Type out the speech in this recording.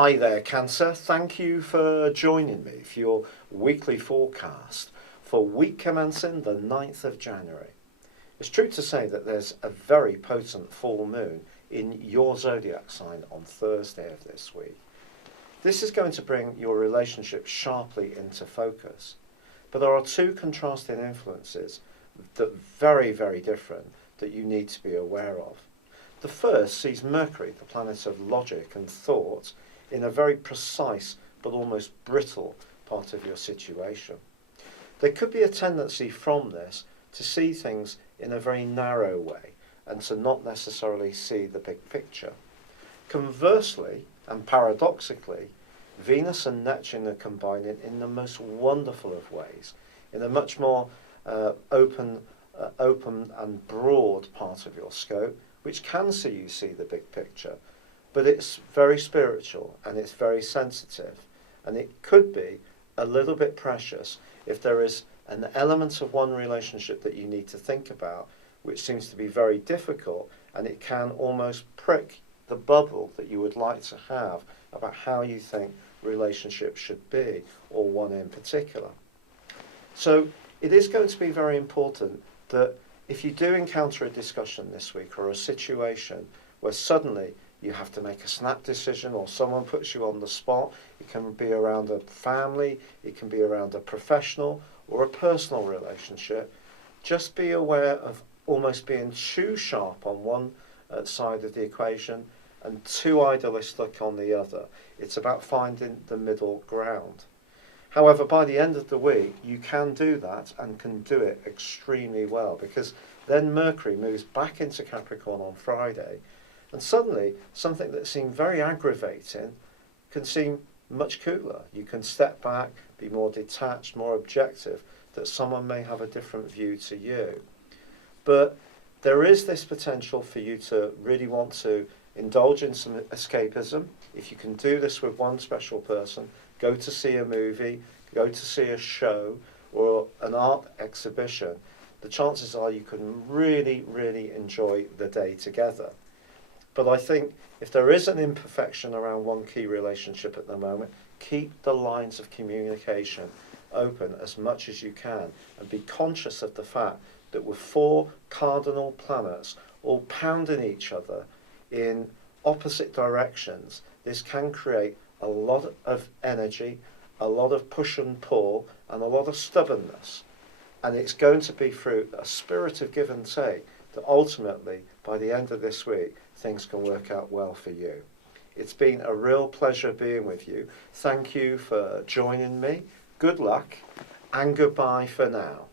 Hi there, Cancer. Thank you for joining me for your weekly forecast for week commencing the 9th of January. It's true to say that there's a very potent full moon in your zodiac sign on Thursday of this week. This is going to bring your relationship sharply into focus. But there are two contrasting influences that are very, very different that you need to be aware of. The first sees Mercury, the planet of logic and thought, in a very precise but almost brittle part of your situation. There could be a tendency from this to see things in a very narrow way and to not necessarily see the big picture. Conversely, and paradoxically, Venus and Neptune are combining in the most wonderful of ways, in a much more open and broad part of your scope, which can see you see the big picture. But it's very spiritual and it's very sensitive, and it could be a little bit precious if there is an element of one relationship that you need to think about which seems to be very difficult, and it can almost prick the bubble that you would like to have about how you think relationships should be, or one in particular. So it is going to be very important that if you do encounter a discussion this week or a situation where suddenly you have to make a snap decision or someone puts you on the spot, it can be around a family, it can be around a professional or a personal relationship, just be aware of almost being too sharp on one side of the equation and too idealistic on the other. It's about finding the middle ground. However, by the end of the week, you can do that and can do it extremely well, because then Mercury moves back into Capricorn on Friday, and suddenly something that seemed very aggravating can seem much cooler. You can step back, be more detached, more objective, that someone may have a different view to you. But there is this potential for you to really want to indulge in some escapism. If you can do this with one special person, go to see a movie, go to see a show or an art exhibition, the chances are you can really, really enjoy the day together. But I think if there is an imperfection around one key relationship at the moment, keep the lines of communication open as much as you can, and be conscious of the fact that with 4 cardinal planets all pounding each other in opposite directions, this can create a lot of energy, a lot of push and pull, and a lot of stubbornness. And it's going to be through a spirit of give and take that ultimately, by the end of this week, things can work out well for you. It's been a real pleasure being with you. Thank you for joining me. Good luck, and goodbye for now.